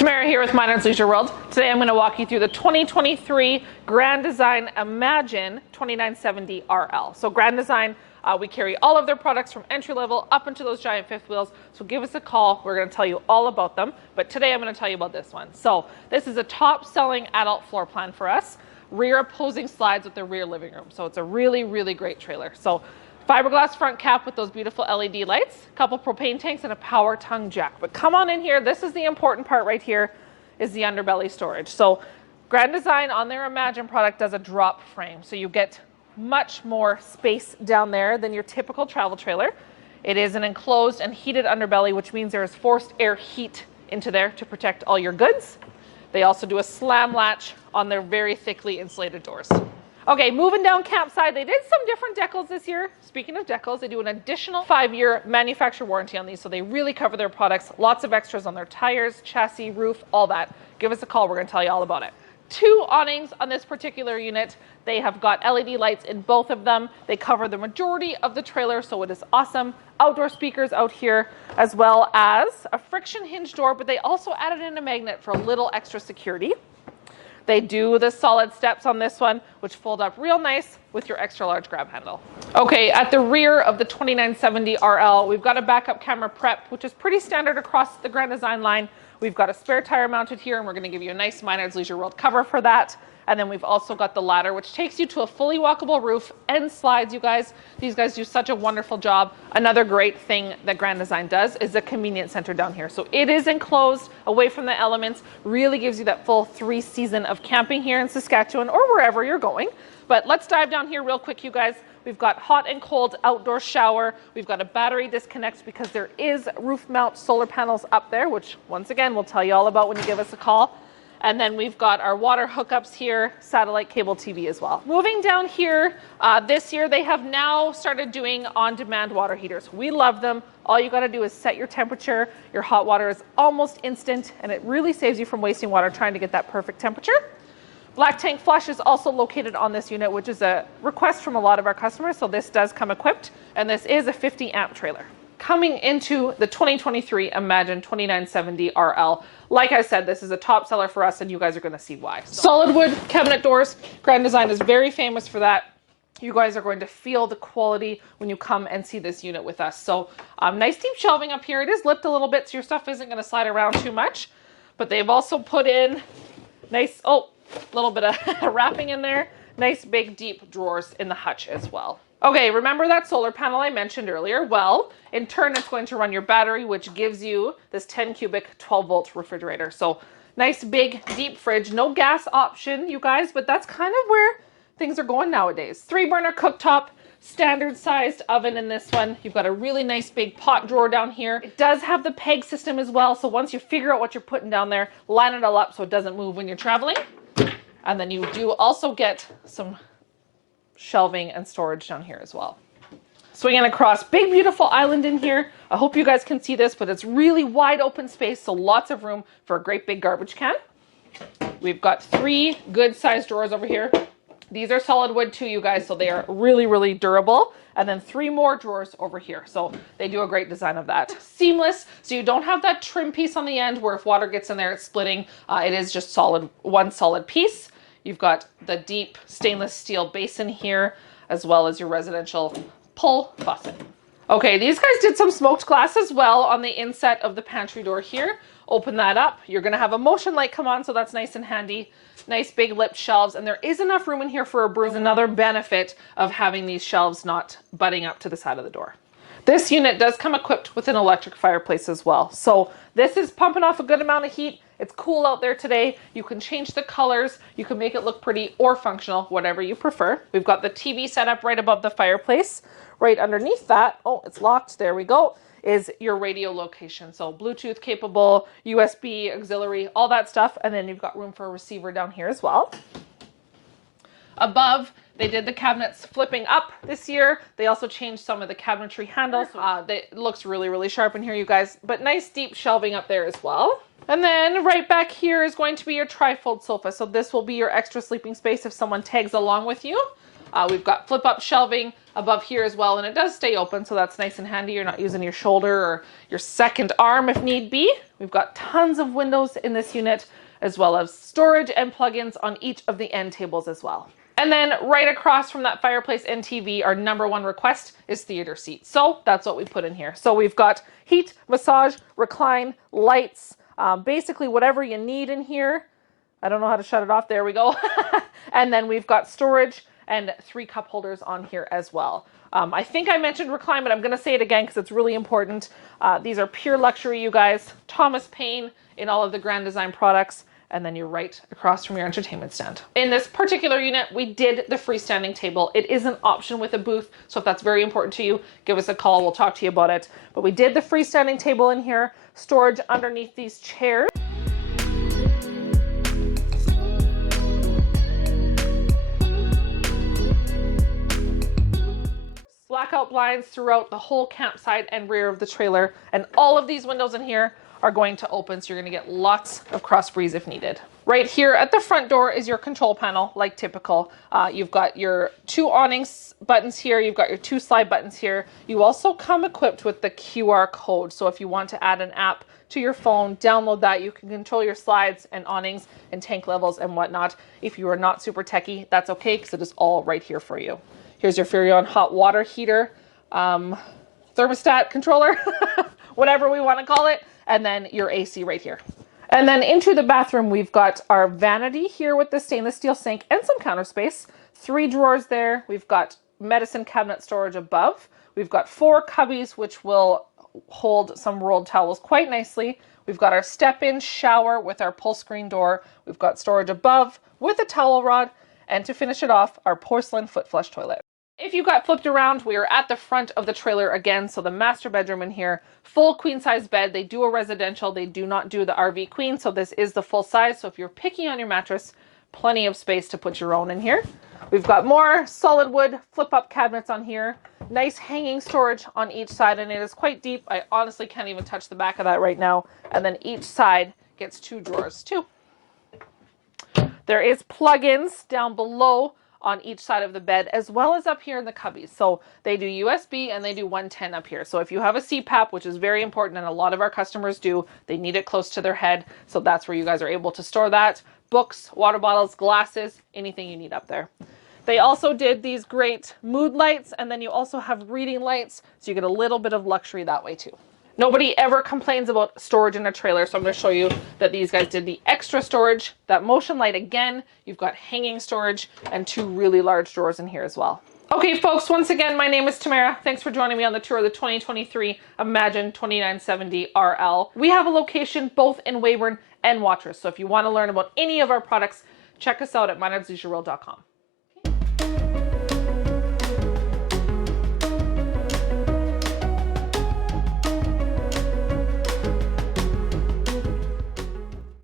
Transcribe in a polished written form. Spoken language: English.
Tamara here with Minard's Leisure World. Today I'm going to walk you through the 2023 Grand Design Imagine 2970 RL. So Grand Design, we carry all of their products from entry level up into those giant fifth wheels. So give us a call. We're going to tell you all about them. But today I'm going to tell you about this one. So this is a top selling adult floor plan for us. Rear opposing slides with the rear living room. So it's a really, really great trailer. So fiberglass front cap with those beautiful LED lights, a couple propane tanks, and a power tongue jack. But come on in here. This is the important part right here, is the underbelly storage. So Grand Design on their Imagine product does a drop frame. So you get much more space down there than your typical travel trailer. It is an enclosed and heated underbelly, which means there is forced air heat into there to protect all your goods. They also do a slam latch on their very thickly insulated doors. Okay, moving down campside, they did some different decals this year. Speaking of decals, they do an additional 5-year manufacturer warranty on these, so they really cover their products. Lots of extras on their tires, chassis, roof, all that. Give us a call, we're gonna tell you all about it. 2 awnings on this particular unit. They have got LED lights in both of them. They cover the majority of the trailer, so it is awesome. Outdoor speakers out here, as well as a friction hinge door, but they also added in a magnet for a little extra security. They do the solid steps on this one, which fold up real nice with your extra large grab handle. Okay, at the rear of the 2970 RL, we've got a backup camera prep, which is pretty standard across the Grand Design line. We've got a spare tire mounted here, and we're going to give you a nice Minard's Leisure World cover for that. And then we've also got the ladder, which takes you to a fully walkable roof and slides, you guys. These guys do such a wonderful job. Another great thing that Grand Design does is the convenience center down here. So it is enclosed, away from the elements, really gives you that full 3 season of camping here in Saskatchewan or wherever you're going. But let's dive down here real quick, you guys. We've got hot and cold outdoor shower. We've got a battery disconnect because there is roof mount solar panels up there, which once again, we'll tell you all about when you give us a call. And then we've got our water hookups here, satellite cable TV as well. Moving down here, this year they have now started doing on-demand water heaters. We love them. All you gotta do is set your temperature. Your hot water is almost instant, and it really saves you from wasting water trying to get that perfect temperature. Black tank flush is also located on this unit, which is a request from a lot of our customers. So this does come equipped, and this is a 50 amp trailer. Coming into the 2023 Imagine 2970 RL. Like I said, this is a top seller for us, and you guys are going to see why. Solid wood cabinet doors. Grand Design is very famous for that. You guys are going to feel the quality when you come and see this unit with us. So nice deep shelving up here. It is lipped a little bit, so your stuff isn't going to slide around too much. But they've also put in nice, little bit of wrapping in there. Nice big deep drawers in the hutch as well. Okay, remember that solar panel I mentioned earlier? Well, in turn, it's going to run your battery, which gives you this 10 cubic, 12 volt refrigerator. So nice big deep fridge, no gas option, you guys, but that's kind of where things are going nowadays. 3-burner cooktop, standard sized oven in this one. You've got a really nice big pot drawer down here. It does have the peg system as well. So once you figure out what you're putting down there, line it all up so it doesn't move when you're traveling. And then you do also get some shelving and storage down here as well. Swinging across, big beautiful island in here. I hope you guys can see this, but it's really wide open space, so lots of room for a great big garbage can. We've got 3 good sized drawers over here. These are solid wood too, you guys, so they are really, really durable. And then 3 more drawers over here. So they do a great design of that. Seamless, so you don't have that trim piece on the end where if water gets in there, it's splitting. It is just solid, one solid piece. You've got the deep stainless steel basin here, as well as your residential pull faucet. Okay, these guys did some smoked glass as well on the inset of the pantry door here. Open that up. You're gonna have a motion light come on, so that's nice and handy. Nice big lipped shelves, and there is enough room in here for a broom. Another benefit of having these shelves not butting up to the side of the door. This unit does come equipped with an electric fireplace as well. So this is pumping off a good amount of heat. It's cool out there today. You can change the colors. You can make it look pretty or functional, whatever you prefer. We've got the TV set up right above the fireplace. Right underneath that, oh, it's locked, there we go, is your radio location. So Bluetooth capable, USB, auxiliary, all that stuff. And then you've got room for a receiver down here as well. Above, they did the cabinets flipping up this year. They also changed some of the cabinetry handles. It looks really, really sharp in here, you guys, but nice deep shelving up there as well. And then right back here is going to be your trifold sofa. So this will be your extra sleeping space if someone tags along with you. We've got flip-up shelving above here as well, and it does stay open, so that's nice and handy. You're not using your shoulder or your second arm if need be. We've got tons of windows in this unit, as well as storage and plugins on each of the end tables as well. And then right across from that fireplace and TV, our #1 request is theater seats. So that's what we put in here. So we've got heat, massage, recline, lights, basically whatever you need in here. I don't know how to shut it off. There we go. And then we've got storage and 3 cup holders on here as well. I think I mentioned recline, but I'm going to say it again because it's really important. These are pure luxury, you guys. Thomas Paine in all of the Grand Design products. And then you're right across from your entertainment stand. In this particular unit, we did the freestanding table. It is an option with a booth, so if that's very important to you, give us a call. We'll talk to you about it. But we did the freestanding table in here, storage underneath these chairs. Blackout blinds throughout the whole campsite and rear of the trailer, and all of these windows in here are going to open, so you're going to get lots of cross breeze if needed. Right here at the front door is your control panel, like typical. You've got your 2 awnings buttons here. You've got your 2 slide buttons here. You also come equipped with the QR code. So if you want to add an app to your phone, download that. You can control your slides and awnings and tank levels and whatnot. If you are not super techie, that's okay, because it is all right here for you. Here's your Furrion hot water heater, thermostat controller, whatever we want to call it. And then your AC right here. And then into the bathroom, we've got our vanity here with the stainless steel sink and some counter space. 3 drawers there. We've got medicine cabinet storage above. We've got 4 cubbies, which will hold some rolled towels quite nicely. We've got our step-in shower with our pull screen door. We've got storage above with a towel rod. And to finish it off, our porcelain foot flush toilet. If you got flipped around, we are at the front of the trailer again. So the master bedroom in here, full queen size bed. They do a residential, they do not do the RV queen. So this is the full size. So if you're picky on your mattress, plenty of space to put your own in here. We've got more solid wood flip up cabinets on here. Nice hanging storage on each side, and it is quite deep. I honestly can't even touch the back of that right now. And then each side gets 2 drawers too. There is plugins down below on each side of the bed, as well as up here in the cubbies. So they do USB and they do 110 up here. So if you have a CPAP, which is very important, and a lot of our customers do, they need it close to their head. So that's where you guys are able to store that. Books, water bottles, glasses, anything you need up there. They also did these great mood lights, and then you also have reading lights, so you get a little bit of luxury that way too. Nobody ever complains about storage in a trailer, so I'm going to show you that these guys did the extra storage. That motion light again, you've got hanging storage and 2 really large drawers in here as well. Okay, folks, once again, my name is Tamara. Thanks for joining me on the tour of the 2023 Imagine 2970 RL. We have a location both in Weyburn and Watrous, so if you want to learn about any of our products, check us out at minardsleisureworld.com.